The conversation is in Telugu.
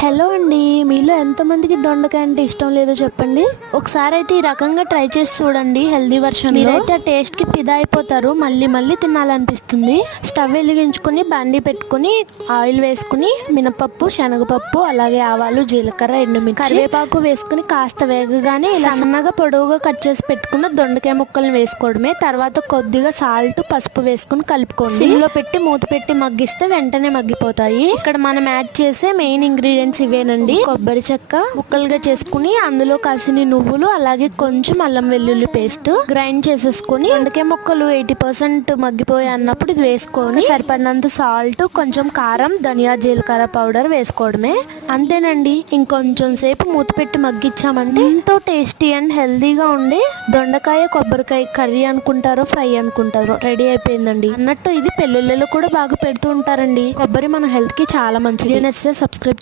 హలో అండి, మీలో ఎంతమందికి దొండకాయ అంటే ఇష్టం లేదో చెప్పండి. ఒకసారి అయితే ఈ రకంగా ట్రై చేసి చూడండి. హెల్దీ వర్షన్ మీరైతే ఆ టేస్ట్ కి ఫిదా అయిపోతారు. మళ్ళీ మళ్ళీ తినాలనిపిస్తుంది. స్టవ్ వెలిగించుకుని బండి పెట్టుకుని ఆయిల్ వేసుకుని మినపప్పు, శనగపప్పు, అలాగే ఆవాలు, జీలకర్ర, ఎండుమిర్చి, కరివేపాకు వేసుకుని కాస్త వేగగానే ఇలా సన్నగా పొడవుగా కట్ చేసి పెట్టుకున్న దొండకాయ ముక్కలను వేసుకోవడమే. తర్వాత కొద్దిగా సాల్ట్, పసుపు వేసుకుని కలుపుకోండి. సిమ్లో పెట్టి మూత పెట్టి మగ్గిస్తే వెంటనే మగ్గిపోతాయి. ఇక్కడ మనం యాడ్ చేసే మెయిన్ ఇంగ్రీడియంట్స్ ఇవేనండి. కొబ్బరి చెక్క ముక్కలుగా చేసుకుని అందులో కాసిని నువ్వులు, అలాగే కొంచెం అల్లం వెల్లుల్లి పేస్ట్ గ్రైండ్ చేసేసుకుని దొండకాయ ముక్కలు 80% మగ్గిపోయి అన్నప్పుడు ఇది వేసుకొని సరిపడినంత సాల్ట్, కొంచెం కారం, ధనియా జీలకర్ర పౌడర్ వేసుకోవడమే. అంతేనండి. ఇంకొంచెం సేపు మూత పెట్టి మగ్గించామంటే ఎంతో టేస్టీ అండ్ హెల్దీగా ఉండే దొండకాయ కొబ్బరికాయ కర్రీ అనుకుంటారో ఫ్రై అనుకుంటారో రెడీ అయిపోయిందండి. అన్నట్టు ఇది పెళ్ళిళ్ళలో కూడా బాగా పెడుతూ ఉంటారండి. కొబ్బరి మన హెల్త్ కి చాలా మంచిది. నచ్చితే సబ్స్క్రైబ్